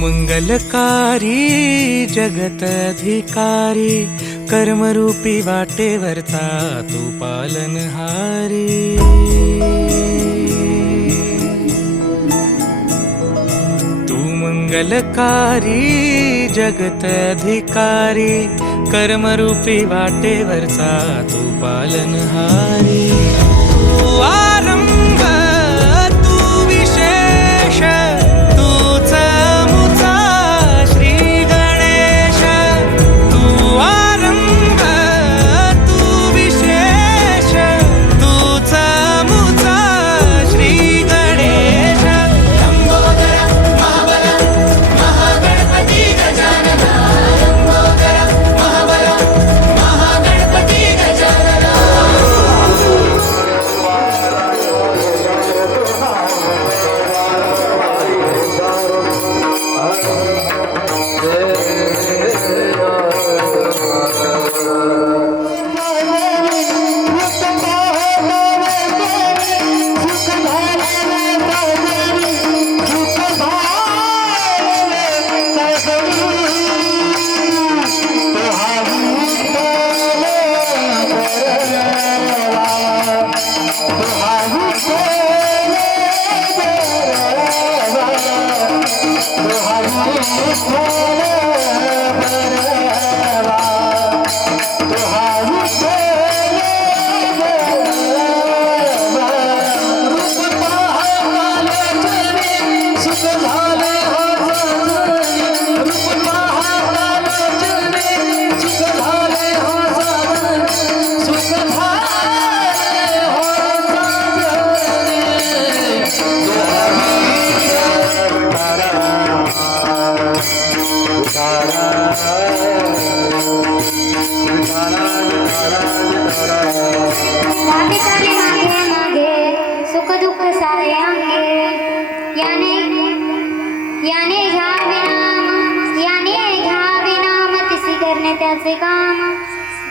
मंगलकारी जगत अधिकारी कर्मरूपी वाटेवरचा तू पालनहारी। तू मंगलकारी जगत अधिकारी कर्मरूपी वाटेवरचा तू पालनहारी। तू आरंभ तू विशेष तूच मुचा श्री गणेश। तू आरंभ तू विशेष तूच मुचा श्री गणेश। लंबोदर महाबल महागणपती गजानन। लंबोदर महाबल महागणपती गजानन। त्याचे काम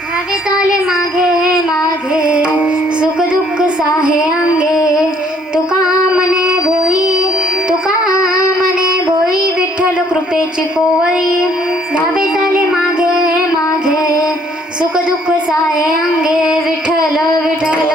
धावे चाले मागे मागे सुख दुःख साहे अंगे। तुका मने भोई विठ्ठल कृपेची कोवळी। धावे चाले मागे मागे सुख दुःख साहे अंगे विठ्ठल विठ्ठल।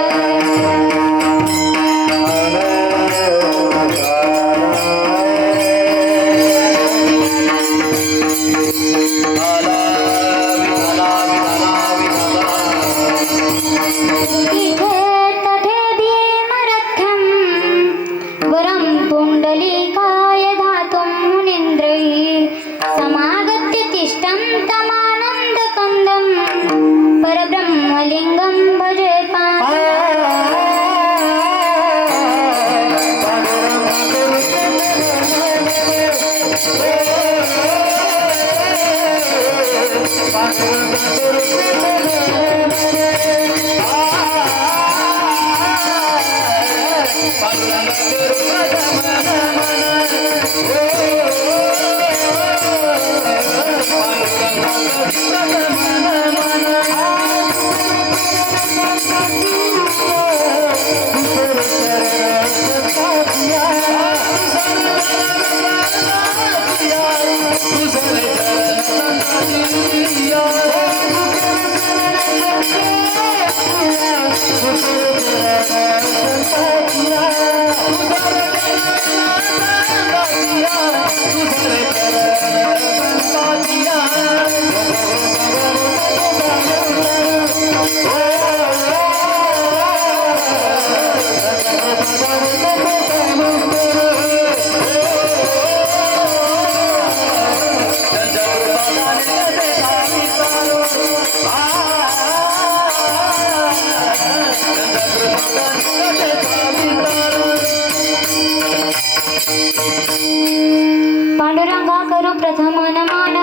पांडुरंगा करू प्रथम नमन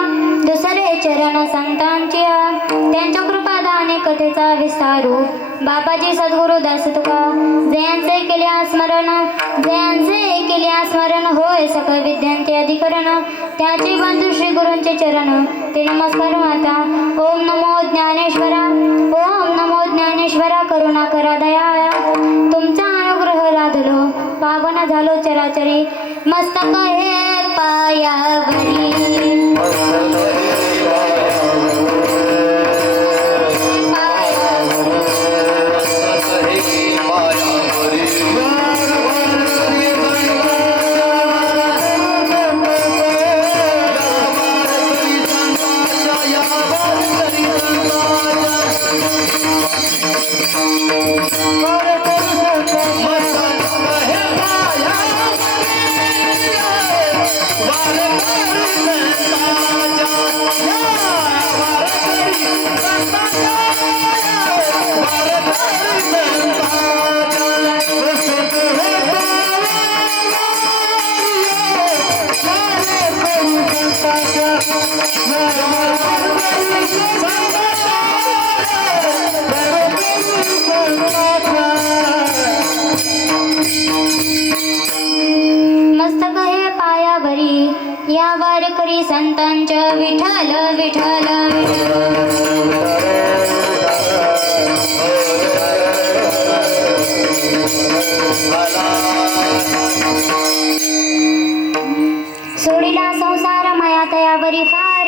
दुसरे चरण संतांची। त्यांच्या कृपादाने कथेचा विस्तारू बाबाजी सद्गुरु दास तुका। जयांचे केल्या स्मरण होय सकळ विद्यांचे अधिकरण। त्याचे बंधू श्री गुरूंचे चरण ते नमस्कार माता। ओम नमो ज्ञानेश्वरा ओम नमो ज्ञानेश्वरा करुणा करा दयाळा। तुमचा अनुग्रह लादलो पावन झालो चराचरी मस्तक हे पायावर। मस्तक हे पायावरी या वारकरी संतांच्या विठ्ठल विठ्ठल सोडिला संसार माया तयावरी फार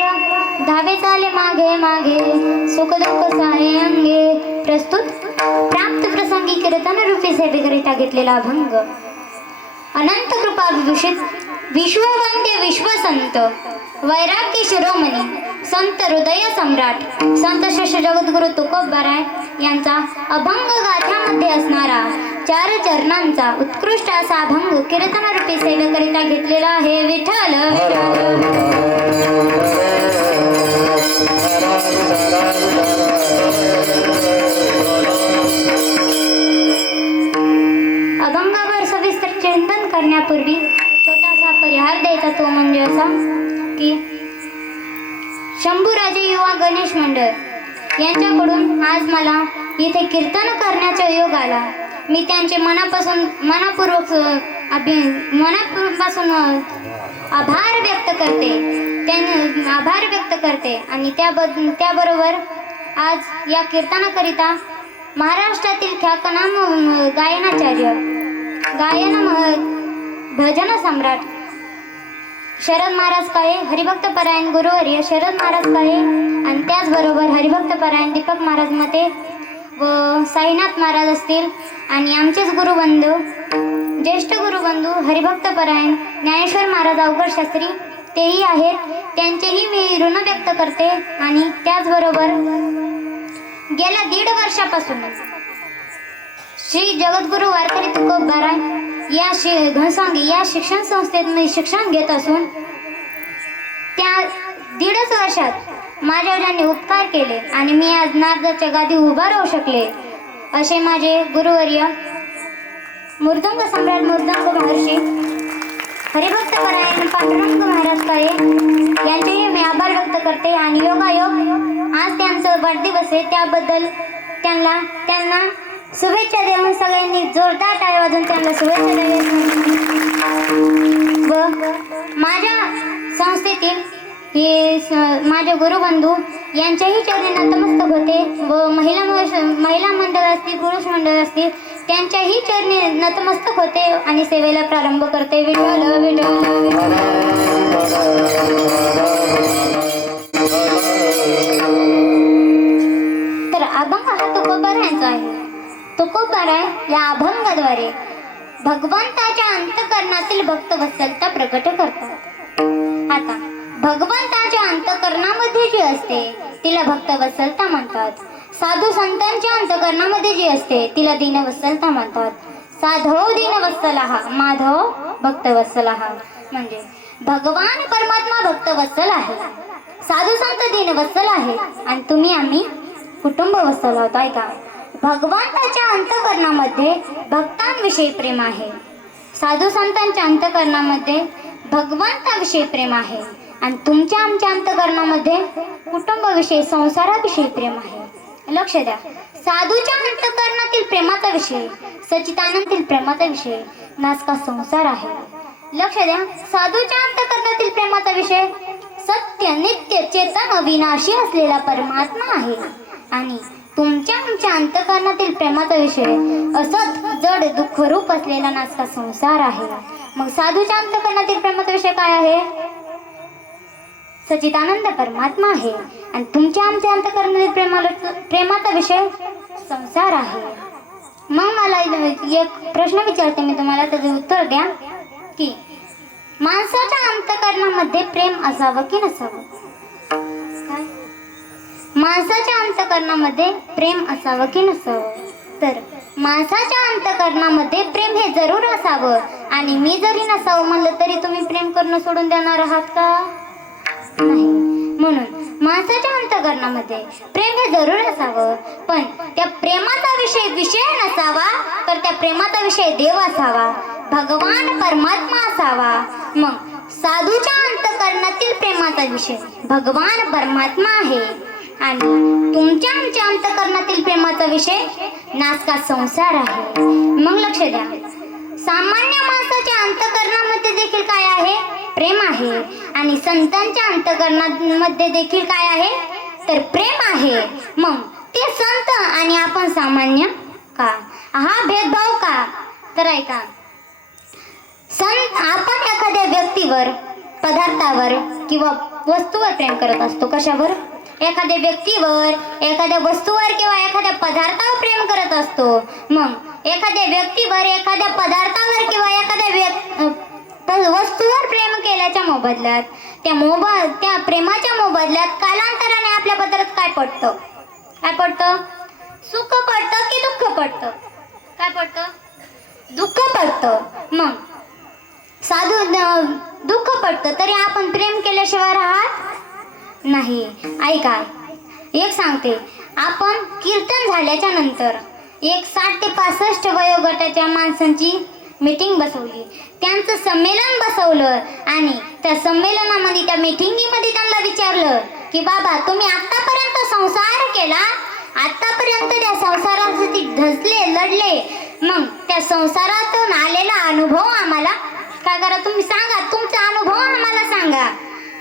धावे चाले मागे मागे सुख दुःख सारे अंगे प्रस्तुत प्राप्त प्रसंगी कीर्तन रूपी सेवेकरिता घेतलेला अभंग अनंत कृपा विभूषित विश्ववंद्य विश्वसंत वैराग्य शिरोमणी संत हृदय सम्राट संत श्रेष्ठ जगद्गुरु तुकोबाराय यांचा अभंग गाथ्यामध्ये असणारा 4 चरणांचा उत्कृष्ट असा अभंग कीर्तनरूपी सेवेकरिता घेतलेला आहे विठ्ठल अभंगावर सविस्तर चिंतन करण्यापूर्वी छोटासा परिहार द्यायचा तो म्हणजे असा की शंभूराजे युवा गणेश मंडळ यांच्याकडून आज मला इथे कीर्तन करण्याचा योग आला. मी त्यांचे मनापूर्वक आभार व्यक्त करते आणि त्याबरोबर आज या कीर्तनाकरिता महाराष्ट्रातील ख्यातनाम गायनाचार्य भजन सम्राट शरद महाराज काळे हरिभक्त परायण गुरुवर्य शरद महाराज काळे आणि त्याचबरोबर हरिभक्त परायण दीपक महाराज मते व साईनाथ महाराज असतील आणि आमचेच गुरुबंधू ज्येष्ठ गुरुबंधू हरिभक्त परायण ज्ञानेश्वर महाराज अवघड शास्त्री तेही आहेत. त्यांचेही मी ऋण व्यक्त करते आणि त्याचबरोबर गेल्या 1.5 वर्षापासून श्री जगद्गुरु वारकरी तुकोबाराय या घनसांगी या शिक्षण संस्थेत मी शिक्षण घेत असून त्या 1.5 वर्षात माझ्यावर ज्यांनी उपकार केले आणि मी आज नारदाच्या गादी उभा राहू शकले असे माझे गुरुवर्य मृदंग सम्राट मृदंग महर्षी हरिभक्त परायण पांडुरंग महाराज काळे यांचेही मी आभार व्यक्त करते आणि योगायोग आज त्यांचा वाढदिवस आहे त्याबद्दल त्यांना शुभेच्छा देऊन सगळ्यांनी जोरदार टाळ्या वाजवून त्यांना शुभेच्छा द्याव्या. व माझ्या संस्थेतील हे माझे गुरुबंधू यांच्याही चरणी नतमस्तक होते व महिला मंडळ असतील पुरुष मंडळ असतील त्यांच्याही चरणी नतमस्तक होते आणि सेवेला प्रारंभ करते. विठ्ठल विठ्ठल तर अभंग हा तुकोबारायांचा आहे. तुकोबाराय या अभंगाद्वारे भगवंताच्या अंतःकरणातील भक्तवत्सलता प्रकट करतात. आता भगवंताच्या अंतःकरणामध्ये जी असते तिला भक्तवत्सलता म्हणतात. साधू संतांच्या अंतःकरणामध्ये जी असते तिला दीनवत्सलता म्हणतात. साधव दीनवत्सलः माधव भक्तवत्सलः म्हणजे भगवान परमात्मा भक्तवत्सल आहे, साधू संत दीनवत्सल आहे आणि तुम्ही आम्ही कुटुंबवत्सल आहोत. ऐका, भगवंताच्या अंतःकरणामध्ये भक्तांविषयी प्रेम आहे, साधू संतांच्या अंतःकरणामध्ये भगवंताविषयी प्रेम आहे आणि तुमच्या आमच्या अंतःकरणामध्ये कुटुंबाविषयी संसाराविषयी प्रेम आहे. लक्ष द्या, साधूच्या अंतःकरणातील प्रेमाचा विषय सच्चिदानंदातील प्रेमाचा विषय नासका संसार आहे. लक्ष द्या, साधूच्या अंतःकरणातील प्रेमाचा विषय सत्य नित्य चेतन अविनाशी असलेला परमात्मा आहे आणि तुमच्या आमच्या अंतःकरणातील प्रेमाचा विषय असत जड दुःखरूप असलेला नासका संसार आहे. मग साधूच्या अंतःकरणातील प्रेमाचा विषय काय आहे? सच्चिदानंद परमात्मा आहे आणि तुमच्या आमच्या अंतःकरणातील प्रेमाचा विषय संसार आहे. मग मला एक प्रश्न विचारते मी तुम्हाला, त्याचे उत्तर द्या की माणसाच्या अंतःकरणामध्ये प्रेम असावं की नसावं? काय माणसाच्या अंतःकरणामध्ये प्रेम असावं की नसावं? तर माणसाच्या अंतःकरणामध्ये प्रेम हे जरूर असावं आणि मी जरी नसावं म्हणलं तरी तुम्ही प्रेम करणं सोडून देणार आहात का? नाही. म्हणून माणसाच्या अंतःकरणामध्ये प्रेम हे जरूर असावं, पण त्या प्रेमाचा विषय नसावा, तर त्या प्रेमाचा विषय देव असावा, भगवान परमात्मा असावा. मग साधूच्या अंतःकरणातील प्रेमाचा विषय भगवान परमात्मा आहे आणि तुमच्या आमच्या अंतःकरणातील प्रेमाचा विषय नासका संसार आहे. मग लक्ष द्या, सामान्य माणसाच्या अंतःकरणामध्ये देखील काय आहे? प्रेम आहे. आणि संतांच्या अंतःकरणामध्ये देखील काय आहे? तर प्रेम आहे. मग ते संत आणि आपण सामान्य का? हा भेदभाव का? तर ऐका, आपण एखाद्या व्यक्तीवर, पदार्थावर किंवा वस्तूवर प्रेम करत असतो. कशावर? एखाद्या व्यक्तीवर, एखाद्या वस्तूवर किंवा एखाद्या पदार्थावर प्रेम करत असतो. मग एखाद्या व्यक्तीवर, एखाद्या पदार्थावर किंवा एखाद्या वस्तूवर प्रेम केल्याच्या मोबदल्यात त्या प्रेमाच्या मोबदल्यात कालांतराने आपल्या पदरात काय पडतं? काय पडतं? सुख पडतं की दुःख पडतं? काय पडतं? दुःख पडतं. मग दुःख पडतं तरी आपण प्रेम केल्याशिवाय राहत नाही. ऐका, एक सांगते, आपण कीर्तन झाल्याच्या नंतर एक 60 ते 65 वयोगटाच्या माणसांची मीटिंग बसवली, त्यांचं संमेलन बसवलं आणि त्या संमेलनामध्ये, त्या मीटिंगमध्ये त्यांना विचारलं की बाबा, तुम्ही आतापर्यंत संसार केला, आतापर्यंत त्या संसारासाठी धसले, लढले, मग त्या संसारातून आलेला अनुभव आम्हाला काय करा, तुम्ही सांगा, तुमचा अनुभव आम्हाला सांगा.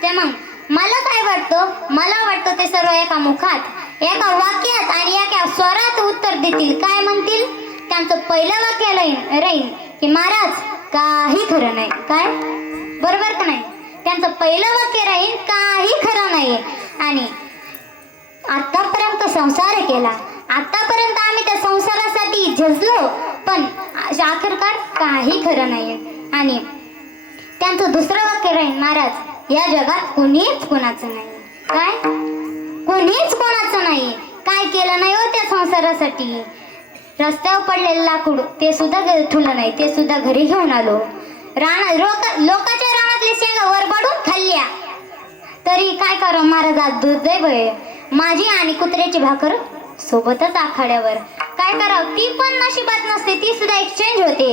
ते मग मला काय वाटतं, मला वाटतं ते सर्व एका मुखात, एका वाक्यात आणि एका स्वरात उत्तर देतील. काय म्हणतील? त्यांचं पहिलं वाक्य राहील की महाराज काही खरं नाही. काय? बरोबर का नाही? त्यांचं पहिलं वाक्य राहील काही खरं नाही. आणि आतापर्यंत संसार केला, आतापर्यंत आम्ही त्या संसारासाठी झझलो, पण आखिरकार काही खरं नाही. आणि त्यांचं दुसरं वाक्य राहील, महाराज या जगात कोणीच कोणाचं नाही. काय? कोणीच कोणाचं नाही. काय केलं नाही हो त्या संसारासाठी? रस्त्यावर पडलेलं लाकूड ते सुद्धा ठुलं नाही, ते सुद्धा घरी घेऊन आलो. लोकांच्या रानातले शेंगा वरबाडून खाल्ल्या तरी काय करा महाराज, आज दुर्दैव आहे, माझी आणि कुत्र्याची भाकर सोबतच आखाड्यावर. काय करावं, ती पण नशिबात नसते, ती सुद्धा एक्सचेंज होते.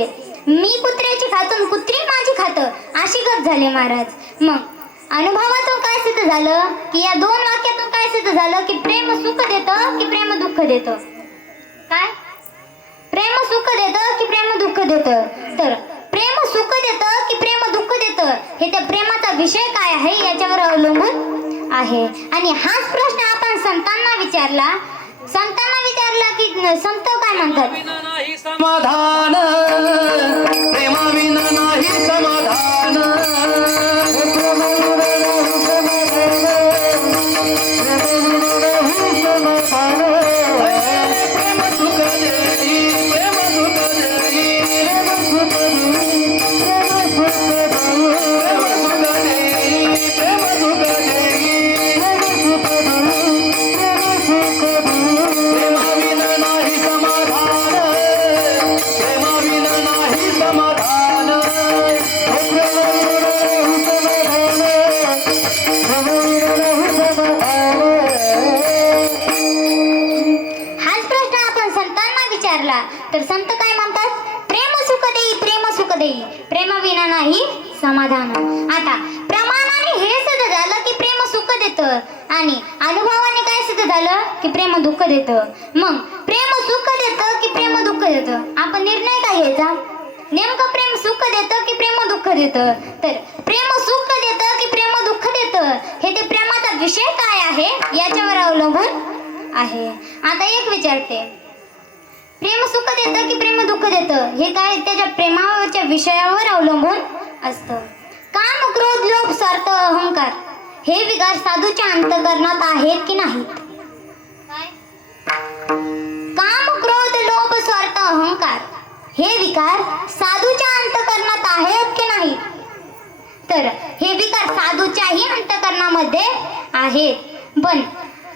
मी कुत्र्याची खातो, कुत्री माझी खातं, अशी गत झाली महाराज. मग अनुभवातून काय सिद्ध झालं की या दोन वाक्यातून काय सिद्ध झालं की प्रेम सुख देतं की प्रेम दुःख देतं? काय? प्रेम सुख देतं की प्रेम दुःख देतं? तर प्रेम सुख देतं की प्रेम दुःख देतं, हे त्या प्रेमाचा विषय काय आहे याच्यावर अवलंबून आहे. आणि हाच प्रश्न आपण संतांना विचारला की संत काय म्हणतात? समाधान प्रेमाविना नाही समाधान. प्रेम सुख देई, प्रेम सुख देई, प्रेम सुख देई, प्रेम सुख देई, प्रेम सुख देई, प्रेमाविना नाही समाधान, प्रेमाविना नाही समाधान. हाच प्रश्न आपण संतांना विचारला तर संत काय म्हणतात? प्रेम सुख देई, प्रेम सुख देई, प्रेमाविना नाही समाधान. आता प्रमाणाने हे सिद्ध झालं की प्रेम सुख देतं आणि अनुभवाने काय सिद्ध झालं की प्रेम दुःख देतं. मग प्रेम सुख देतं की प्रेम दुःख देतं? आपण निर्णय काय घ्यायचा? नेमकं प्रेम सुख देतं की प्रेम दुःख देतं? तर प्रेम सुख देतं की प्रेम दुःख देतं, हे ते प्रेमाचा विषय काय आहे याच्यावर अवलंबून आहे. आता एक विचारते, प्रेम सुख देतं की प्रेम दुःख देतं, हे काय त्याच्या प्रेमावरच्या विषयावर अवलंबून असतं. काम, क्रोध, लोभ, स्वार्थ, अहंकार हे विकार साधूच्या अंतःकरणात आहेत की नाहीत? काय? काम, क्रोध, लोभ, स्वार्थ, अहंकार हे विकार साधूच्या अंतःकरणात आहेत की नाहीत? तर हे विकार साधूच्याही अंतःकरणामध्ये आहेत. पण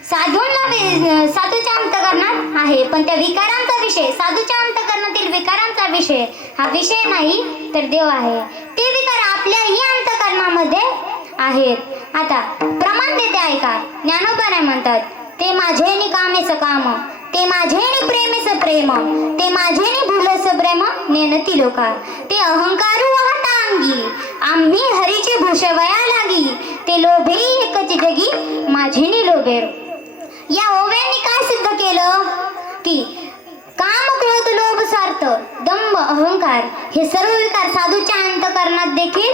साधूच्या अंतकरणात आहे, पण त्या विकारांचा विषय, साधूच्या अंतकरणातील विकारांचा विषय हा विषय नाही तर देव आहे. ते विकार आपल्याही अंतकरणामध्ये आहेत. आता प्रमाण देते ऐका. ज्ञानोबा काय म्हणतात, ते माझेनी कामेच काम, ते माझेनी प्रेमेच प्रेम, ते माझेनी भुलस प्रेम नेनती लोका, ते अहंकारू वाहता अंगी, आम्ही हरीचे भूषवया लागी, ते लोभे एकच जगी माझेनी लोभे. या ओव्यांनी काय सिद्ध केलं की काम, क्रोध, लोभ, स्वार्थ, दंभ, अहंकार हे सर्व विकार साधूच्या अंतकरणात देखील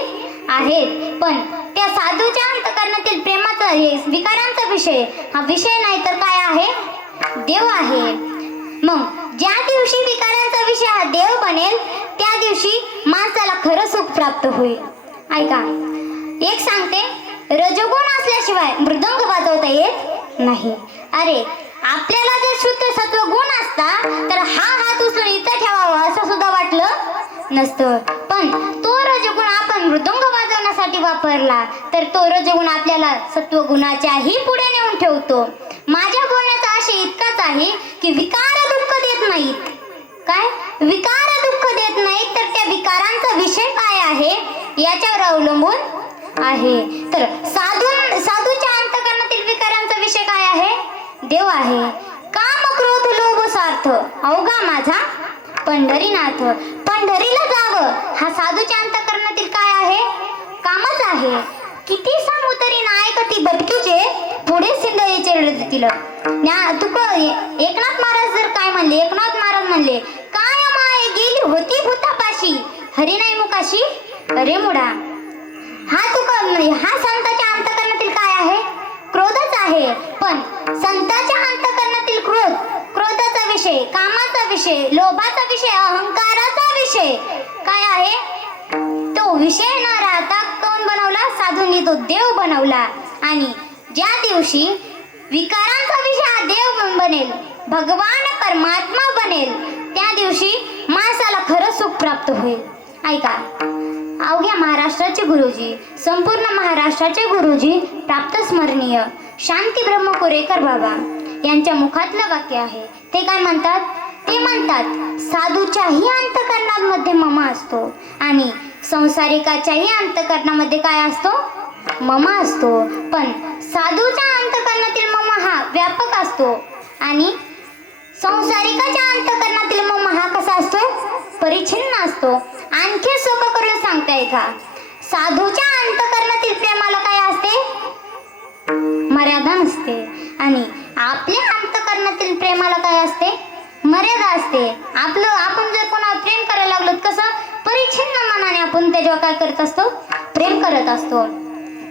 आहेत. पण त्या साधूच्या अंतकरणातील प्रेमाचा, हे विकारांचा विषय हा विषय नाही तर काय आहे, देव आहे. मग ज्या दिवशी विकारांचा विषय हा देव बनेल त्या दिवशी माणसाला खरं सुख प्राप्त होईल. ऐका, एक सांगते, रजोगुण असल्याशिवाय मृदंग वाजवता येत नाही. अरे आपल्याला जर शुद्ध सत्व गुण असता तर हा हात उचलून इथं ठेवावा असं सुद्धा वाटलं नसतं. पण तो रजोगुण आपण मृदंग वाजवण्यासाठी वापरला तर तो रजोगुण आपल्याला सत्वगुणाच्याही पुढे नेऊन ठेवतो. माझ्या बोलण्याचा आशय इतकाच आहे की विकार दुःख देत नाहीत. काय विकार दुःख देत नाहीत, तर त्या विकारांचा विषय काय आहे याच्यावर अवलंबून आहे. तर साधूच्या अंतकरणातील विकारांचा विषय काय आहे, देव आहे. काम, क्रोध, लोभ, स्वार्थ अवघा माझा पंढरीनाथ, पंढरीला जावं हा साधूच्या अंतकरणातील काय आहे, कामच आहे. किती सांगू तरी नायकती भटकीचे पुढे सिंधळीचे रडतील. एकनाथ महाराज जर काय म्हणले, एकनाथ महाराज म्हणले, काय माय गेली होती भूतापाशी, हरी नाही मुकाशी अरे मुडा. हा संताच्या अंतकरणातील काय आहे, क्रोधच आहे. पण संताच्या अंतकरणातील क्रोधाचा विषय, कामाचा विषय, लोभाचा विषय, अहंकाराचा विषय काय आहे, तो विषय न राहता कोण बनवला, साधूंनी तो देव बनवला. आणि ज्या दिवशी विकारांचा विषय हा देव बनेल, भगवान परमात्मा बनेल, त्या दिवशी माणसाला खरं सुख प्राप्त होईल. ऐका, अवघ्या महाराष्ट्राचे गुरुजी, संपूर्ण महाराष्ट्राचे गुरुजी, प्राप्त स्मरणीय शांती ब्रह्म कोरेकर बाबा यांच्या मुखातलं वाक्य आहे. ते काय म्हणतात, ते म्हणतात, साधूच्याही अंतकरणामध्ये मम असतो आणि संसारिकाच्याही अंतकरणामध्ये काय असतो, मम असतो. पण साधूच्या अंतकरणातील मम हा व्यापक असतो आणि संसारिकाच्या अंतकरणातील मम हा कसा असतो, परिच्छिन्न असतो. आणखी सोपं करून सांगताय का, साधूच्या अंतकरणातील प्रेमाला काय असते, मर्यादा नसते. आणि आपल्या अंतकरणातील प्रेमाला काय असते, मर्यादा असते. आपण जर कोणाला प्रेम करायला लागलो कसं, परिच्छिन्न मनाने आपण त्याच्यावर काय करत असतो, प्रेम करत असतो.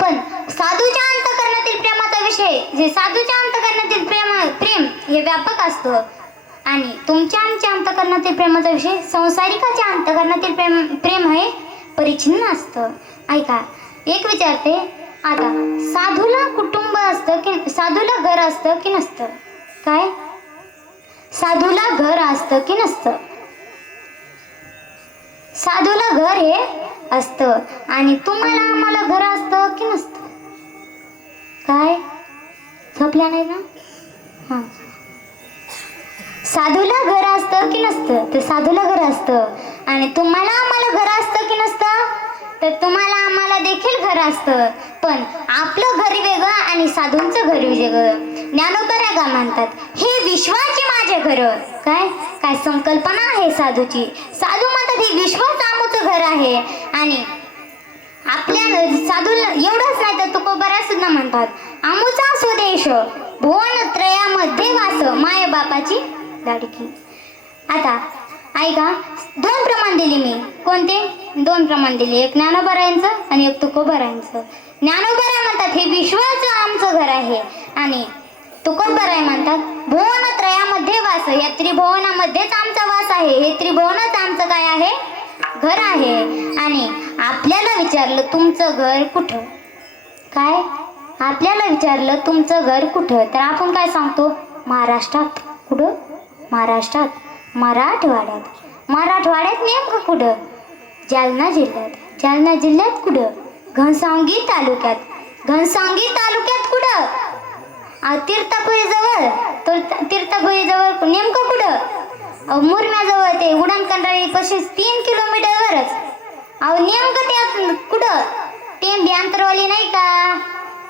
पण साधूच्या अंतकरणातील प्रेमाचा विषय, जे साधूच्या अंतकरणातील प्रेम हे व्यापक असतं आणि तुमच्या आमच्या अंतकरणातील प्रेमाचा विषय, संसारिकाच्या अंतकरणातील प्रेम हे परिच्छिन्न असतं. ऐका, एक विचारते, आता साधूला कुटुंब असतं की, साधूला घर असतं की नसतं, काय साधूला घर असतं की नसतं, साधूला घर हे असतं आणि तुम्हाला आम्हाला घर असतं की नसतं, काय झोपल्या नाही ना, हां साधूला घर असतं की नसतं, तर साधूला घर असतं. आणि तुम्हाला आम्हाला घर असतं की नसतं, तर तुम्हाला आम्हाला देखील घर असतं. पण आपलं घर वेगळं आणि साधूंचं घर वेगळं. ज्ञानोबा काय म्हणतात, हे विश्वाचे माझे घर. काय संकल्पना आहे साधूची. साधू म्हणतात हे विश्वाच आमचं घर आहे. आणि आपल्या साधूला एवढंच नाही तर तुकोबारा सुद्धा म्हणतात, आमुचा स्वदेश भुवन त्रयामध्ये वास, माय बापाची लाडकी. आता ऐका, 2 प्रमाण दिली मी. कोणते 2 प्रमाण दिली, एक ज्ञानोबारायांचं आणि एक तुकोबारायांचं. ज्ञानोबाराय म्हणतात हे विश्वाचं आमचं घर आहे आणि तुकोबाराय म्हणतात भुवन त्रयामध्ये वास, या त्रिभुवनामध्येच आमचा वास आहे. हे त्रिभुवनच आमचं काय आहे, घर आहे. आणि आपल्याला विचारलं तुमचं घर कुठं, काय आपल्याला विचारलं तुमचं घर कुठं, तर आपण काय सांगतो, महाराष्ट्रात. कुठं, महाराष्ट्रात, मराठवाड्यात. मराठवाड्यात नेमकं कुठं, जालना जिल्ह्यात. जालना जिल्ह्यात कुठं, घनसावंगी तालुक्यात. घनसावंगी तालुक्यात कुठं, तीर्थपुरीजवळ. तर तीर्थपुरीजवळ नेमकं कुठं? मुरम्याजवळ ते उडान कंटाळी पाशी 3 किलोमीटरवरच. अहो नेमकं त्यात कुठं? टेंबी अंतरवाली नाही का?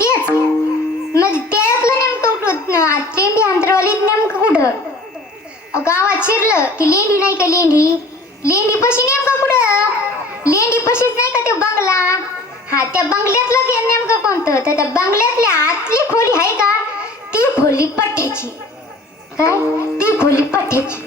तेच म्हणजे त्यातलं नेमकं कुठं? टेंबी अंतरवाली नेमकं कुठं? गावात शिरलं की लेंडी नाही का? लेंडी पशी नेमकं कुठं? लेंडी पशीच नाही का ते बंगला? हा, त्या बंगल्यातलं नेमकं कोणतं? तर त्या बंगल्यातल्या आतली खोली आहे का? ती खोली पठ्ठ्याची. काय? ती खोली पठ्ठ्याची.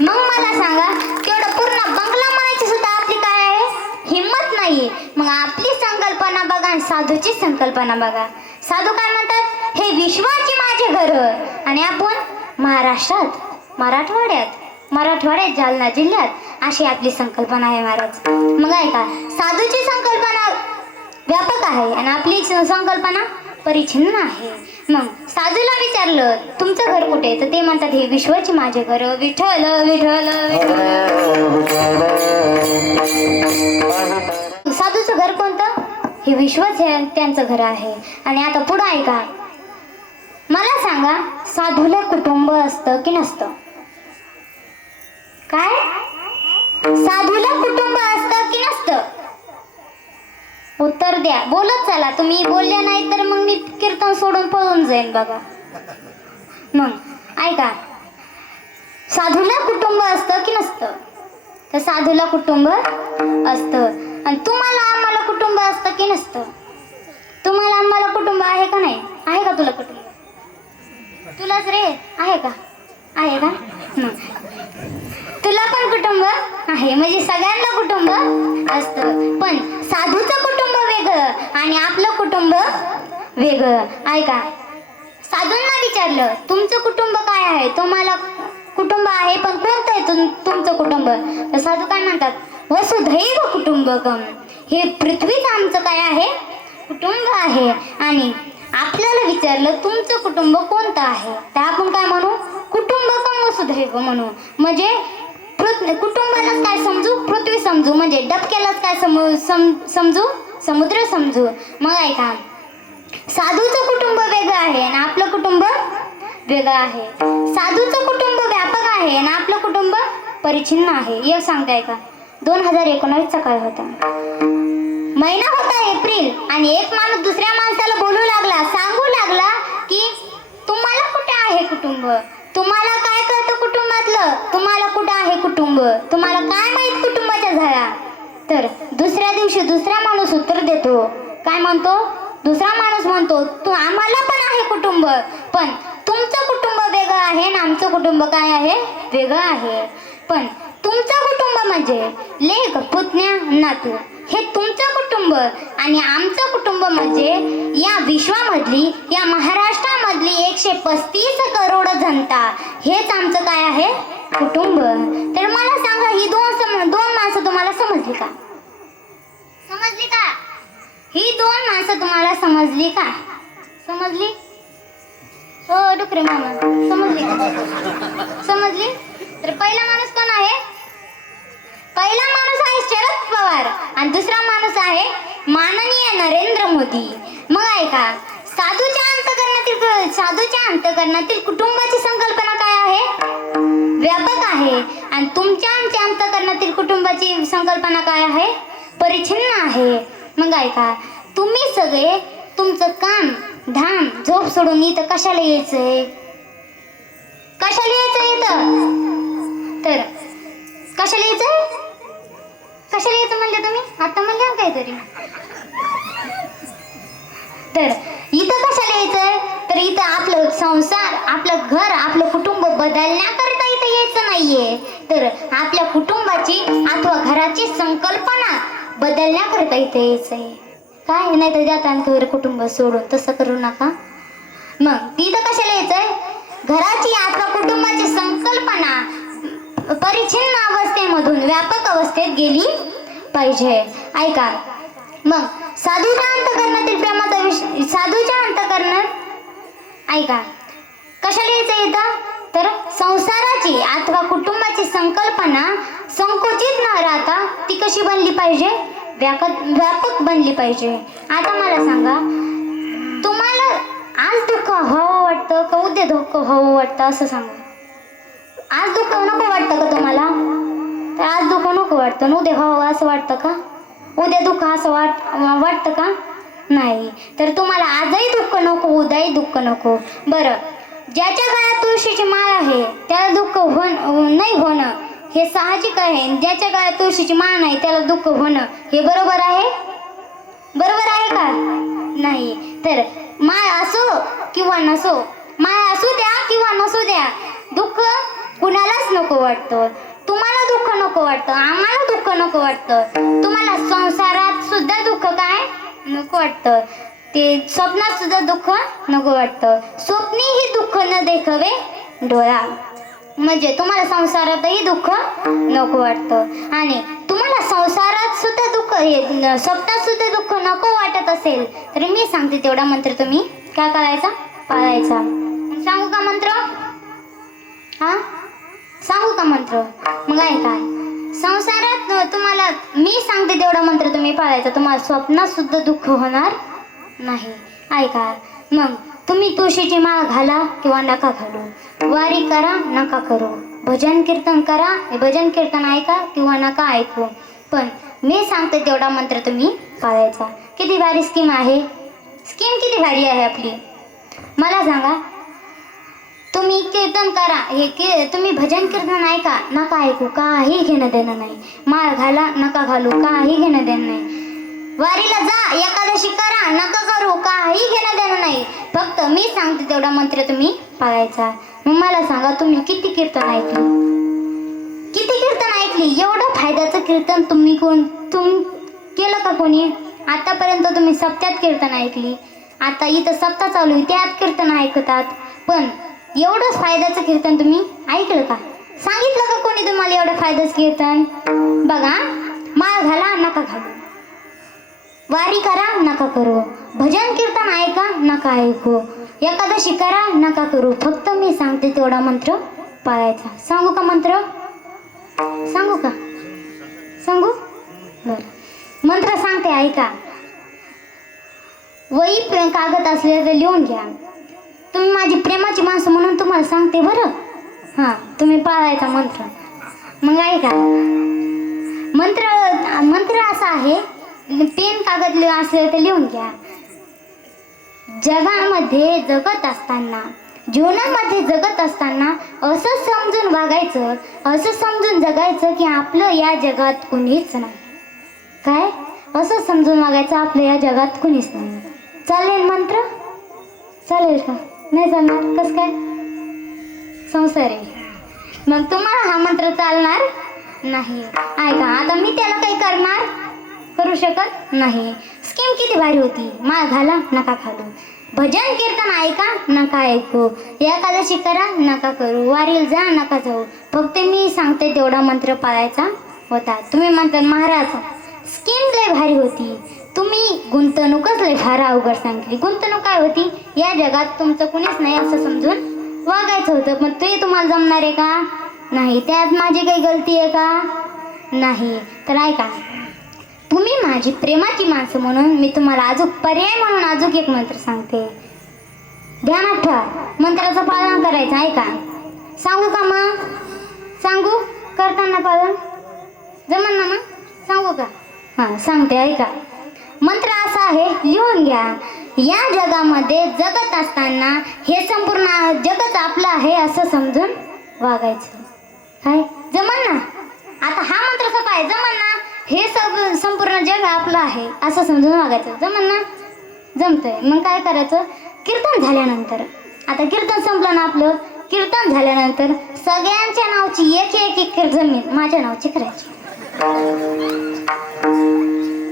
मग मला सांगा, तेवढं पूर्ण बंगला म्हणायची सुद्धा आपली काय आहे? हिंमत नाहीये. मग आपली संकल्पना बघा आणि साधूची संकल्पना बघा. साधू काय म्हणतात? हे विश्वाची माझे घर. आणि आपण महाराष्ट्रात, मराठवाड्यात जालना जिल्ह्यात अशी आपली संकल्पना आहे महाराज. मग ऐका, साधूची संकल्पना व्यापक आहे आणि आपली संकल्पना परिच्छिन्न आहे. मग साधूला विचारलं तुमचं घर कुठे? तर ते म्हणतात हे विश्वाची माझे घर. विठ्ठल विठ्ठल विठ्ठल. साधूचं घर कोणतं? हे विश्वच त्यांचं घर आहे. आणि आता पुढं ऐका, मला सांगा, साधूला कुटुंब असतं की नसतं? काय? साधूला कुटुंब असतं की नसतं? उत्तर द्या, बोलत चला. तुम्ही बोलले नाही तर मग मी कीर्तन सोडून पळून जाईन बघा. मग ऐका, साधूला कुटुंब असतं की नसतं? तर साधूला कुटुंब असतं. आणि तुम्हाला आम्हाला कुटुंब असतं की नसतं? तुम्हाला आम्हाला कुटुंब आहे का नाही? आहे का तुला कुटुंब? तुलाच रे आहे का? आहे का? तुला पण कुटुंब आहे, म्हणजे सगळ्यांना कुटुंब असतं. पण साधूचं कुटुंब वेगळं आणि आपलं कुटुंब वेगळं. ऐका, साधूंना विचारलं तुमचं कुटुंब काय आहे? तुम्हाला कुटुंब आहे, पण कोणतं आहे तुमचं कुटुंब? तर साधू काय म्हणतात? वसुधैव कुटुंबकम. हे पृथ्वीच आमचं काय आहे? कुटुंब आहे. आणि आपल्याला विचारलं तुमचं कुटुंब कोणतं आहे? तर आपण काय म्हणू? कुटुंबकम वसुधैव म्हणू. म्हणजे कुटुंबालाच काय समजू? पृथ्वी समजू. म्हणजे डबक्यालाच काय समजू? समुद्र समजू. मग ऐका, साधूचं कुटुंब वेगळं आहे आणि आपलं कुटुंब वेगळं आहे. साधूचं कुटुंब व्यापक आहे आणि आपलं कुटुंब परिच्छिन्न आहे. एक सांगताय का? 2019चा काळ होता. महिना होता एप्रिल. आणि एक माणूस दुसऱ्या माणसाला बोलू लागला, सांगू लागला की तुम्हाला कुठे आहे कुटुंब? तुम्हाला काय कळतं कुटुंबातलं? तुम्हाला कुठं आहे कुटुंब? तुम्हाला काय माहित कुटुंबाच्या झाला? तर दुसऱ्या दिवशी दुसरा माणूस उत्तर देतो. काय म्हणतो? दुसरा माणूस म्हणतो तू आम्हाला पण आहे कुटुंब, पण तुमचं कुटुंब वेगळं आहे आणि आमचं कुटुंब काय आहे? वेगळं आहे. पण तुमचं कुटुंब म्हणजे लेक, पुतण्या, नातू हे तुमचं कुटुंब आणि आमचं कुटुंब म्हणजे या विश्वामधली, या महाराष्ट्रामधली 135 करोड जनता हेच आमचं काय आहे? कुटुंब. तर मला सांगा, ही दोन माणसं तुम्हाला समजली का? समजली का? ही दोन माणसं तुम्हाला समजली का? समजली? हो डुकरे मामा, समजली का? समजली? तर पहिला माणूस कोण आहे? पहिला माणूस आहे शरद पवार आणि दुसरा माणूस आहे माननीय नरेंद्र मोदी. मग ऐका, साधूच्या अंतःकरणातील कुटुंबाची संकल्पना काय आहे? व्यापक आहे. आणि तुमच्या आमच्या अंतःकरणातील कुटुंबाची संकल्पना काय आहे? परिच्छिन्न आहे. मग ऐका, तुम्ही सगळे तुमचं काम धाम झोप सोडून इथं कशाला यायचंय? कशाला यायचं इथं? तर कशाला यायचंय? कशाला यायचं म्हणले तुम्ही? आता म्हणले काहीतरी. तर इथं कशाला यायचंय? तर इथं आपलं संसार, आपलं घर, आपलं कुटुंब बदलण्याकरता इथं यायचं नाहीये. तर आपल्या कुटुंबाची अथवा घराची संकल्पना बदलण्याकरता इथे यायचंय. काय नाही तर जाता कुटुंब सोडून तसं करू नका. मग तिथं कशाला यायचंय? घराची अथवा कुटुंबाची संकल्पना परिच्छिन्न अवस्थेमधून व्यापक अवस्थेत गेली पाहिजे. ऐका, मग साधूच्या अंतःकरणातील प्रेमाचा विषय, साधूच्या अंतःकरणात ऐका कशाला यायचं इथं? तर संसाराची अथवा कुटुंबाची संकल्पना संकुचित न राहता ती कशी बनली पाहिजे? व्यापक बनली पाहिजे. आता मला सांगा, तुम्हाला आज दुःख हो वाटतं उद्या दुःख व्हावं वाटतं असं सांगा. आज दुःख नको वाटतं का तुम्हाला? तर आज दुःख नको वाटतं आणि उद्या व्हावं असं वाटतं का? उद्या दुःख असं वाटतं का? नाही. तर तुम्हाला आजही दुःख नको, उद्याही दुःख नको. बरं, ज्याच्या गळ्यात तुळशीची माळ आहे त्याला दुःख नाही होणं हे साहजिक आहे. ज्याच्या गळ्यात तुळशीची माळ नाही त्याला दुःख होणं हे बरोबर आहे? बरोबर आहे का? नाही. तर माळ असो किंवा नसो, माळ असू द्या किंवा नसू द्या, दुःख कुणालाच नको वाटतं. तुम्हाला दुःख नको वाटतं, आम्हाला दुःख नको वाटतं. तुम्हाला संसारात सुद्धा दुःख काय नको वाटतं, ते स्वप्नात सुद्धा दुःख नको वाटतं. स्वप्नीही दुःख न देखावे डोळा. म्हणजे तुम्हाला संसारातही दुःख नको वाटतं आणि तुम्हाला संसारात सुद्धा दुःख स्वप्नात सुद्धा दुःख नको वाटत असेल तरी मी सांगते तेवढा मंत्र तुम्ही काय करायचा? पाळायचा. सांगू का मंत्र? हा, सांगू का मंत्र? मग ऐका, संसारात तुम्हाला मी सांगते तेवढा मंत्र तुम्ही पाळायचा, तुम्हाला स्वप्नात सुद्धा दुःख होणार नाही. ऐका, मग तुम्ही तुळशीची माळ घाला किंवा नका घालू, वारी करा नका करू, भजन कीर्तन करा, भजन कीर्तन ऐका किंवा नका ऐकू, पण मी सांगते तेवढा मंत्र तुम्ही पाळायचा. किती भारी स्कीम आहे, स्कीम किती भारी आहे आपली. मला सांगा, तुम्ही कीर्तन करा, तुम्ही भजन कीर्तन ऐका नका ऐकू, काही घेणं देणं नाही. माळ घाला नका घालू, काही घेणं देणं नाही. वारीला जा, एकादशी करा नका करू, काही घेणं देणं नाही. फक्त मी सांगते तेवढा मंत्र तुम्ही पाळायचा. मग मला सांगा, तुम्ही किती कीर्तन ऐकली? किती कीर्तन ऐकली? एवढं फायद्याचं कीर्तन तुम्ही केलं का कोणी? आतापर्यंत तुम्ही सप्त्यात कीर्तन ऐकली, आता इथं सप्ताह चालू आहे त्यात कीर्तन ऐकतात, पण एवढंच फायद्याचं कीर्तन तुम्ही ऐकलं का? सांगितलं का कोणी तुम्हाला एवढं फायद्याचं कीर्तन? बघा, माळ घाला नका घालू, वारी करा नका करू, भजन कीर्तन ऐका नका ऐकू, एकादशी करा नका करू, फक्त मी सांगते तेवढा मंत्र पाळायचा. सांगू का मंत्र? सांगू का? सांगू? बरं, मंत्र सांगते ऐका. वही कागद असले तर लिहून घ्या. तुम्ही माझी प्रेमाची माणसं म्हणून तुम्हाला सांगते बरं. हां, तुम्ही पाळायचा मंत्र. मग ऐका, मंत्र असा आहे, पेन कागद असले तर लिहून घ्या. जगामध्ये जगत असताना, जीवनामध्ये जगत असताना असं समजून वागायचं, असं समजून जगायचं की आपलं या जगात कुणीच नाही. काय? असं समजून वागायचं आपलं या जगात कुणीच नाही. चालेल मंत्र? चालेल का? नाही चालणार? कसं काय? संसार आहे. मग तुम्हाला हा मंत्र चालणार नाही. ऐका, आता मी त्याला काही करू शकत नाही. स्कीम किती भारी होती. माळ घाला नका घालू, भजन कीर्तन ऐका नका ऐकू, एकादशी करा नका करू, वारीला जा नका जाऊ, फक्त मी सांगते तेवढा मंत्र पाळायचा होता. तुम्ही म्हणता महाराज स्कीम लय भारी होती, तुम्ही गुंतवणूकच लय फार अवघड सांगितली. गुंतवणूक काय होती? या जगात तुमचं कुणीच नाही असं समजून वागायचं होतं, पण ते तुम्हाला जमणार आहे का? नाही. त्यात माझी काही गलती आहे का? नाही. तर ऐका, तुम्ही माझी प्रेमाची माणसं म्हणून मी तुम्हाला अजून पर्याय म्हणून अजून एक मंत्र सांगते. ध्यानात ठेवा, मंत्राचं पालन करायचं. ऐका, सांगू का? मग सांगू? करताना पालन जमन ना? मग सांगू का? हां, सांगते ऐका. मंत्र असा आहे, लिहून घ्या. या जगामध्ये जगत असताना हे संपूर्ण जगत आपलं आहे असं समजून वागायचं. काय जमन ना? आता हा मंत्र सोपा आहे, जमन ना? हे संपूर्ण जग आपलं आहे असं समजून वागायचं, जमन ना? जमतंय. मग काय करायचं? कीर्तन झाल्यानंतर, आता कीर्तन संपलं ना आपलं, कीर्तन झाल्यानंतर सगळ्यांच्या नावची एक एकर जमीन माझ्या नावची करायची.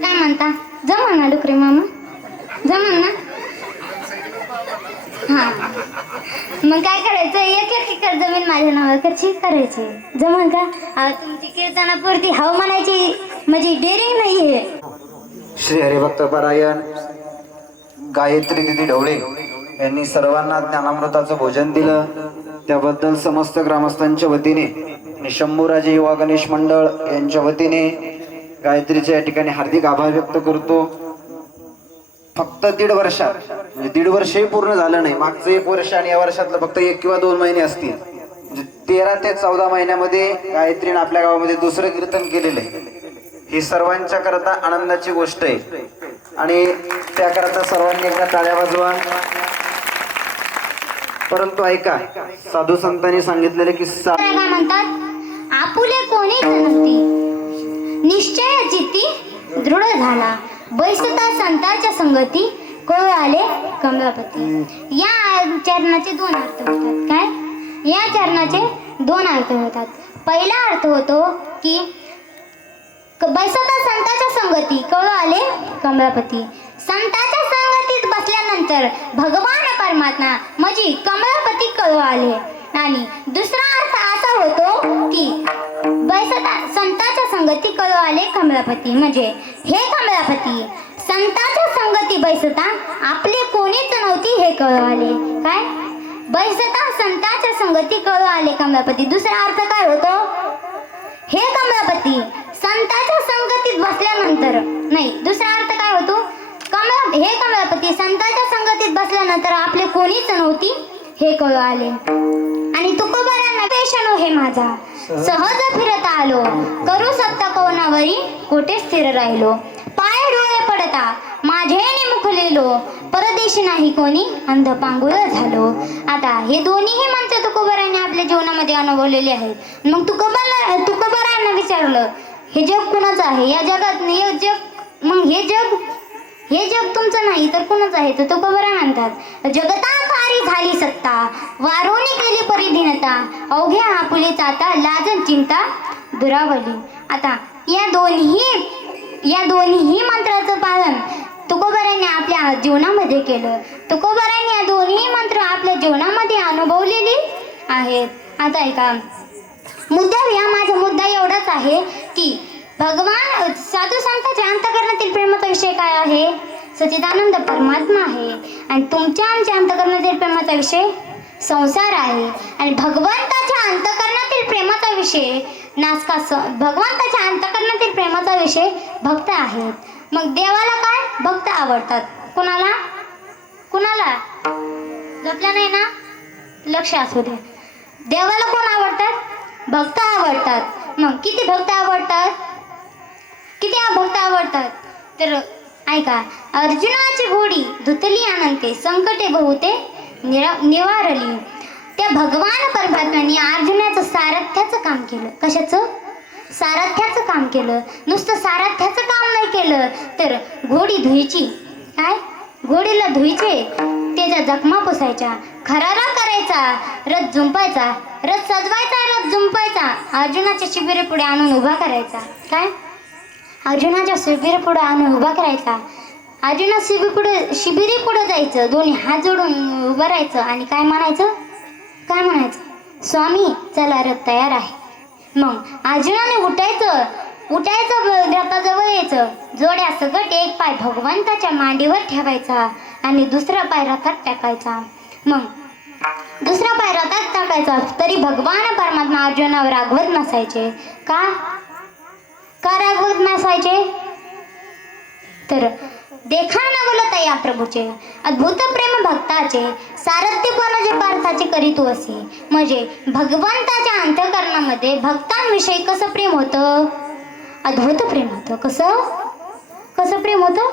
काय म्हणता? जमन ना डुकरे मामा? जमन ना? हां, मग काय करायचं? एक एकर जमीन माझ्या नावाकडची करायची. जमन का? तुमची कीर्तनापुरती हाव म्हणायची म्हणजे डेअरिंग नाहीये. श्री हरिभक्त परायण गायत्री दिदी ढवळे यांनी सर्वांना ज्ञानामृताचं भोजन दिलं, त्याबद्दल समस्त ग्रामस्थांच्या वतीने आणि शंभूराजे युवा गणेश मंडळ यांच्या वतीने गायत्रीच्या या ठिकाणी हार्दिक आभार व्यक्त करतो. फक्त 1.5 वर्षात म्हणजे 1.5 वर्षही पूर्ण झालं नाही. मागचं 1 वर्ष आणि या वर्षातलं फक्त 1 किंवा 2 महिने असतील. म्हणजे 13 ते 14 महिन्यामध्ये गायत्रीने आपल्या गावामध्ये दुसरं कीर्तन केलेलं आहे. ही सर्वांच्या करता आनंदाची गोष्ट आहे आणि त्याकरता सर्वांनी एकदा टाळ्या वाजवा. परंतु ऐका, साधू संतांनी सांगितलेले की काय म्हणतात, आपुले कोणीच नव्हती, निश्चय चित्ती दृढ झाला, बैसता संतांच्या संगती, कळ आले कमलापती. या चरणाचे 2 अर्थ होतात. काय या चरणाचे 2 अर्थ होतात. पहिला अर्थ होतो की बैसता संतांच्या संगती, कळ आले कमलापती. संतांच्या संगतीत बसल्यानंतर भगवान परमात्मा म्हणजे कमलापती कळू आले. आणि दुसरा अर्थ असा होतो की बैसता संतांच्या संगती कळू आले कमलापती, म्हणजे हे कमलापती संतांच्या संगती बैसता आपले कोणीच नव्हती हे कळू आले. काय बैसता संतांच्या संगती कळू आले कमलापती. दुसरा अर्थ काय होतो, हे कमलापती संतांच्या संगतीत बसल्यानंतर, नाही दुसरा अर्थ काय होतो, हे कमलापती संतांच्या संगतीत बसल्यानंतर आपले कोणीच नव्हती हे कळू आले. आणि तुकोबारांना पेशनो हे माझा सहज फिरत आलो, करू सत्ता कोणावरी कोठे स्थिर राहिलो, पाय डोळे पडता माझे मुखलेलो, परदेशी नाही कोणी अंध पांगुळ झालो. आता हे दोन्हीही मंत्र तुकोबारांनी आपल्या जीवनामध्ये अनुभवलेले आहेत. मग तुकोबारांना विचारलं, हे जग कुणाचं आहे, या जगात हे जग, मग हे जग तुमचं नाही तर कुणाचं आहे. तर तुकोबारा म्हणतात, जगताकारी झाली सत्ता, वारोनी केली परिधीनता, अवघ्या आपुलेच आता लाजन चिंता दुरावली. आता या दोन्ही मंत्राचं पालन तुकोबारांनी आपल्या जीवनामध्ये केलं. तुकोबारांनी या दोन्ही मंत्र आपल्या जीवनामध्ये अनुभवलेली आहेत. आता ऐका, माझा मुद्दा एवढाच आहे की भगवान साधू संतांच्या अंतःकरणातील प्रेमाचा विषय काय आहे, सच्चिदानंद परमात्मा आहे. आणि तुमच्या आमच्या अंतःकरणातील प्रेमाचा विषय संसार आहे. आणि भगवंताच्या अंतःकरणातील प्रेमाचा विषय भगवंताच्या अंतःकरणातील प्रेमाचा विषय भक्त आहेत. मग देवाला काय, भक्त आवडतात. कुणाला झोपल्या नाही ना, लक्ष असू दे. देवाला कोण आवडतात, भक्त आवडतात. मग किती भक्त आवडतात, तर ऐका, अर्जुनाची घोडी धुतली अनंते, संकटे बहुते निवारली. त्या भगवान परमात्म्याने अर्जुनाचं सारथ्याचं काम केलं. कशाचं, सारथ्याचं काम केलं. नुसतं सारथ्याचं काम नाही केलं तर घोडी धुईची. काय, घोडीला धुईचे, त्याच्या जखमा पुसायच्या, खरारा करायचा, रथ जुंपायचा, रथ सजवायचा, रथ जुंपायचा, अर्जुनाच्या शिबिरे पुढे आणून उभा करायचा. काय, अर्जुनाच्या शिबिरे पुढे आणून उभा करायचा. अर्जुना शिबिरी पुढे जायचं, दोन्ही हात जोडून उभं राहायचं आणि काय म्हणायचं, स्वामी चला रथ तयार आहे. मग अर्जुनाने उठायचं रथाजवळ यायचं, जोड्या सकट एक पाय भगवंताच्या मांडीवर ठेवायचा आणि दुसरा पाय रथात टाकायचा. मग दुसरा पाय रथात टाकायचा तरी भगवान परमात्मा अर्जुनावर रागवत नसायचे. का रागवत नसायचे, तर देखा न बोलता या प्रभूचे अद्भुत प्रेम भक्ताचे, सारथ्य कोणाचे पार्थाचे करीतू असे. म्हणजे भगवंताच्या अंतःकरणामध्ये भक्तांविषयी कसं प्रेम होतं, अद्भुत प्रेम होतं. कसं प्रेम होतं,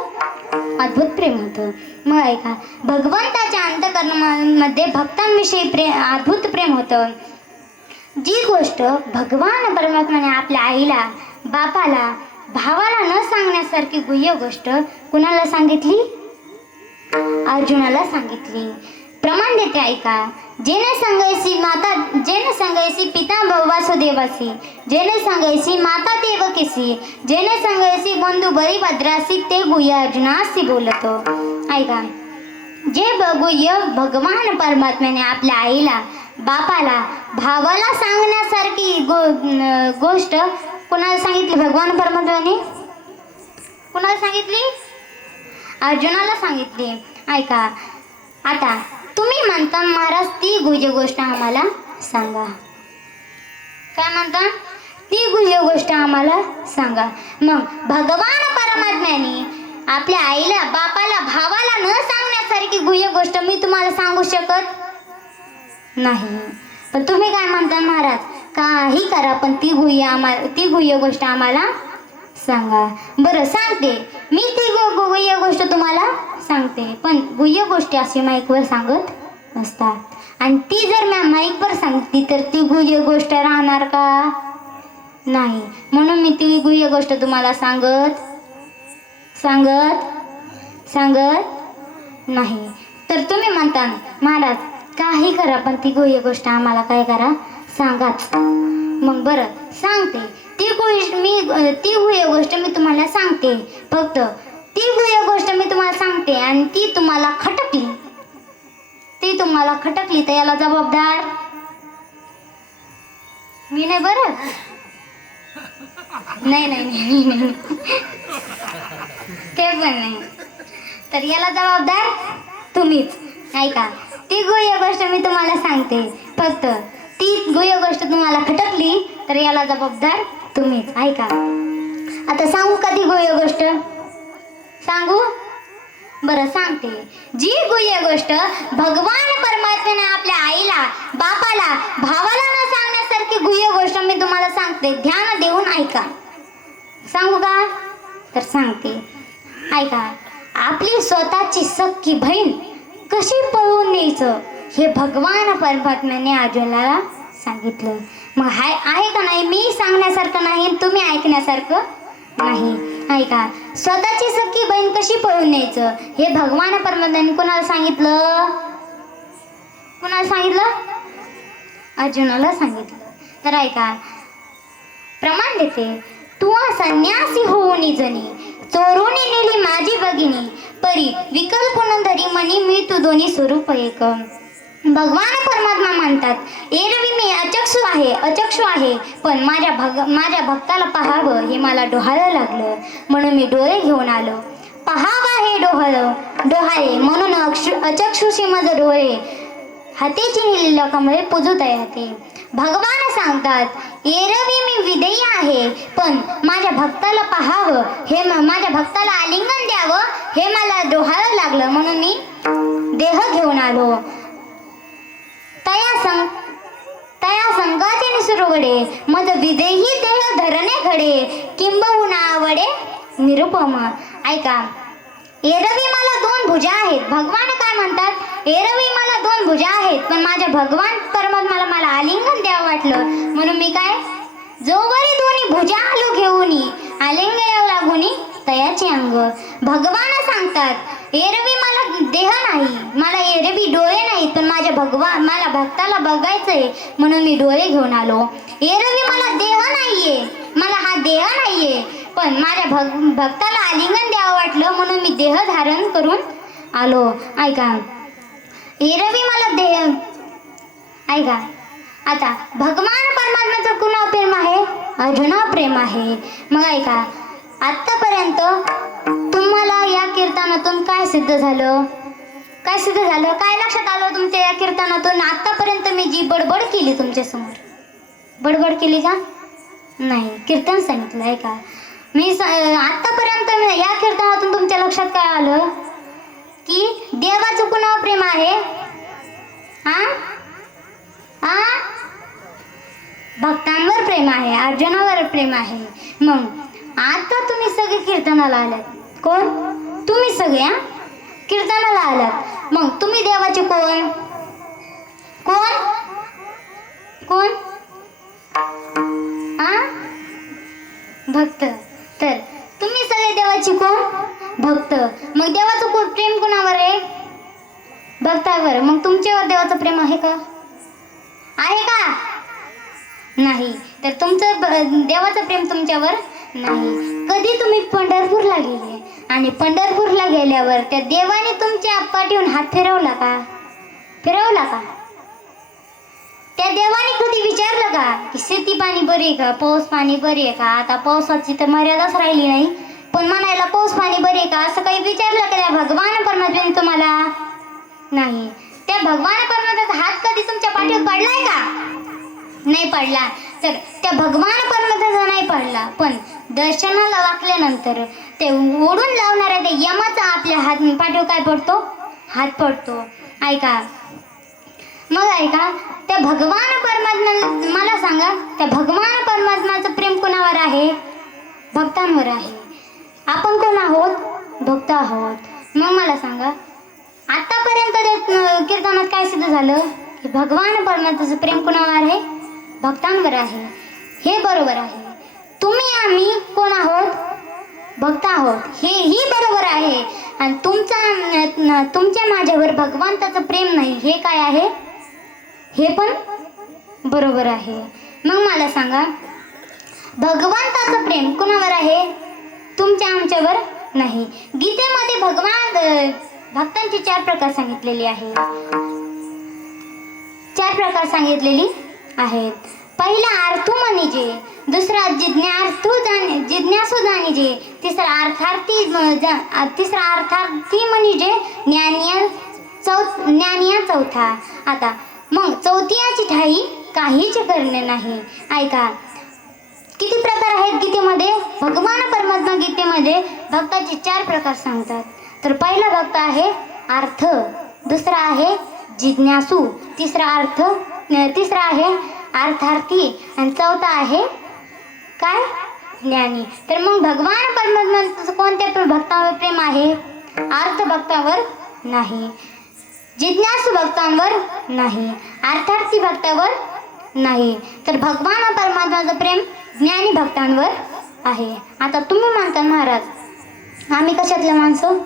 अद्भुत प्रेम होतं. मग ऐका, भगवंताच्या अंतःकरणामध्ये भक्तांविषयी अद्भुत प्रेम होतं. जी गोष्ट भगवान परमात्म्याने आपल्या आईला, बापाला, भावाला न सांगण्यासारखी गुह्य गोष्ट कुणाला सांगितली, अर्जुनाला सांगितली. प्रमाण देते ऐका, जेने सांगायसी पिता वासुदेवासी, जेने सांगायसी माता देवकीसी, जेने सांगायसी बंधू बरी भद्रासी, ते गुह्य अर्जुनासी बोलतो. ऐका, जे गुह्य भगवान परमात्म्याने आपल्या आईला, बापाला, भावाला सांगण्यासारखी गोष्ट कुणाला सांगितली, भगवान परमात्म्याने कुणाला सांगितली, अर्जुनाला सांगितली. ऐका, आता तुम्ही म्हणता महाराज ती गुह्य गोष्ट आम्हाला सांगा. काय म्हणता, ती गुह्य गोष्ट आम्हाला सांगा. मग भगवान परमात्म्याने आपल्या आईला, बापाला, भावाला न सांगण्यास यासारखी गुह्य गोष्ट मी तुम्हाला सांगू शकत नाही. पण तुम्ही काय म्हणता महाराज, काही करा पण ती गुह्य गोष्ट आम्हाला सांगा. बरं सांगते मी ती गुह्य गोष्ट तुम्हाला सांगते. पण गुह्य गोष्टी अशी माईकवर सांगत असतात, आणि ती जर मी माईकवर सांगते तर ती गुह्य गोष्ट राहणार का? नाही. म्हणून मी ती गुह्य गोष्ट तुम्हाला सांगत नाही. तर तुम्ही म्हणता महाराज काही करा पण ती गुह्य गोष्ट आम्हाला काय करा सांगाच. मग बरं सांगते ती गुह्य गोष्ट मी तुम्हाला सांगते. फक्त ती गुह्य गोष्ट मी तुम्हाला सांगते आणि ती तुम्हाला खटकली तर याला जबाबदार मी नाही. बरं नाही ते पण नाही. तर याला जबाबदार तुम्हीच. ऐका, ती गुह्य गोष्ट मी तुम्हाला सांगते, फक्त ती गुह्य गोष्ट तुम्हाला खटकली तर याला जबाबदार तुम्हीच. ऐका, आता सांगू का ती गुह्य गोष्ट? सांगू? बरं सांगते. जी गुह्य गोष्ट भगवान परमात्म्याने आपल्या आईला, बापाला, भावाला न सांगण्यासारखी गुह्य गोष्ट मी तुम्हाला सांगते. ध्यान देऊन ऐका. सांगू का? तर सांगते. ऐका, आपली स्वतःची सख्खी बहीण कशी पळवून न्यायचं हे भगवान परमात्म्याने अर्जुनाला सांगितलं. मग आहे का नाही? मी सांगण्यासारखं नाही, तुम्ही ऐकण्यासारखं नाही. ऐका, स्वतःची सख्खी बहीण कशी पळवून न्यायचं हे भगवान परमात्म्याने कोणाला सांगितलं? अर्जुनाला सांगितलं. तर ऐका, प्रमाण देते. तू संन्यासी होऊन जणी चोरून नेली माझी भगिनी, परी विकल्प धरी मनी मी तू दोन्ही स्वरूप एक. भगवान परमात्मा म्हणतात, एरवी मी अचक्षु आहे पण माझ्या भक्ताला पाहावं हे मला डोहाळं लागलं, म्हणून मी डोळे घेऊन आलो. पाहावा हे डोहाळे म्हणून अचक्षुषी माझं डोळे, हातेची निलेल्या कमळे पुजत आहे. भगवान सांगतात, एरवी मी विदेयी आहे पण माझ्या भक्ताला पाहावं हे, माझ्या भक्ताला आलिंगन द्यावं हे मला डोहाळं लागलं, म्हणून मी देह घेऊन आलो. तया संगाचे निसुरगडे मद विदेही देह धरणे घडे, किंबहुना आवडे निरुपम. ऐका, एरवी मला 2 भुजा आहेत. भगवान काय म्हणतात? एरवी मला 2 भुजा आहेत पण माझ्या भगवान परमात्म्याला मला आलिंगन द्यावं वाटलं, म्हणून मी काय जोवरी दोन्ही भुजा आलो घेऊनी आलिंगन लागुनी तयाचे अंग. भगवान सांगतात, एरवी मला देह नाही, मला एरवी डोळे नाहीत पण मला भक्ताला बघायचंय म्हणून मी डोळे घेऊन आलो. एरवी मला देह नाहीये, मला हा देह नाहीये पण माझ्या भक्ताला आलिंगन द्यावं वाटलं म्हणून मी देह धारण करून आलो. ऐका, एरवी मला देह. ऐका, आता भगवान परमात्म्याचं कुणावर प्रेम आहे? अर्जुनावर प्रेम आहे. मग ऐका, आतापर्यंत तुम्हाला या कीर्तनातून काय सिद्ध झालं? काय लक्षात आलं तुमच्या या कीर्तनातून? आतापर्यंत मी जी बडबड केली तुमच्या समोर, बडबड केली का? नाही, कीर्तन सांगितलं. आहे का? मी आतापर्यंत या कीर्तनातून तुमच्या लक्षात काय आलं की देवाचं कुणावर प्रेम आहे? भक्तांवर प्रेम आहे, अर्जुनावर प्रेम आहे. मग आता तुम्ही सगळे कीर्तनाला आलात. कोण? तुम्ही सगळे कीर्तनाला आलात. मग तुम्ही देवाचे कोण? भक्त. तर तुम्ही सगळे देवाचे कोण? भक्त. मग देवाचं प्रेम कोणावर आहे? भक्तावर. मग तुमच्यावर देवाचं प्रेम आहे का? नाही. तर तुमचं देवाचं प्रेम तुमच्यावर नाही. कधी तुम्ही पंढरपूरला गेले आणि पंढरपूरला गेल्यावर त्या देवाने तुमच्या पाठीवरून हात फिरवला का? त्या देवाने कधी विचारलं का की शेती पाणी बरी आहे का, पाऊस पाणी बरी आहे का? आता पावसाची तर मर्यादाच राहिली नाही, पण म्हणायला पाऊस पाणी बरी आहे का असं काही विचारलं का त्या भगवान परमात्म्याने तुम्हाला? नाही. त्या भगवान परमात्म्याचा हात कधी तुमच्या पाठीवर पडलाय का? नाही पडला. तर त्या भगवान परमात्म्याचा नाही पडला, पण दर्शनाला वाकल्यानंतर ते ओढून लावणाऱ्या त्या यमाचा आपल्या हात पाठीवर काय पडतो? हात पडतो. ऐका, मग ऐका, त्या भगवान परमात्मा मला सांगा, त्या भगवान परमात्माचं प्रेम कोणावर आहे? भक्तांवर आहे. आपण कोण आहोत? भक्त आहोत. मग मला सांगा, आतापर्यंत त्या कीर्तनात काय सिद्ध झालं की भगवान परमात्म्याचं प्रेम कोणावर आहे? भक्तांवर आहे. हे बरोबर आहे. तुम्ही आम्ही कोण आहोत? भक्त आहोत. हेही बरोबर आहे. आणि तुमच्या माझ्यावर भगवंताचं प्रेम नाही, हे काय आहे? हे पण बरोबर आहे. मग मला सांगा, भगवंताचं प्रेम कोणावर आहे? तुमच्या आमच्यावर नाही. गीतेमध्ये भक्तांचे 4 प्रकार सांगितलेले आहेत. 4 प्रकार सांगितलेली आहेत. पहिला आर्थू म्हणजे, दुसरा जिज्ञासू जाणीजे, तिसरा अर्थार्थी म्हणजे ज्ञानिया चौथा. आता मग चौथीची ठाई काहीच करणे नाही. ऐका, किती प्रकार आहेत गीतेमध्ये? भगवान परमात्मा गीतेमध्ये भक्ताचे 4 प्रकार सांगतात. तर पहिला भक्त आहे अर्थ, दुसरा आहे जिज्ञासू, तिसरा आहे अर्थार्थी आणि चौथा आहे काय? ज्ञानी. तर मग भगवान परमात्म्याचं कोणत्या भक्तांवर प्रेम आहे? अर्थ भक्तावर नाही, जिज्ञासू भक्तांवर नाही, अर्थार्थी भक्तावर नाही. तर भगवान परमात्म्याचं प्रेम ज्ञानी भक्तांवर आहे. आता तुम्ही म्हणता महाराज आम्ही कशातले माणसं?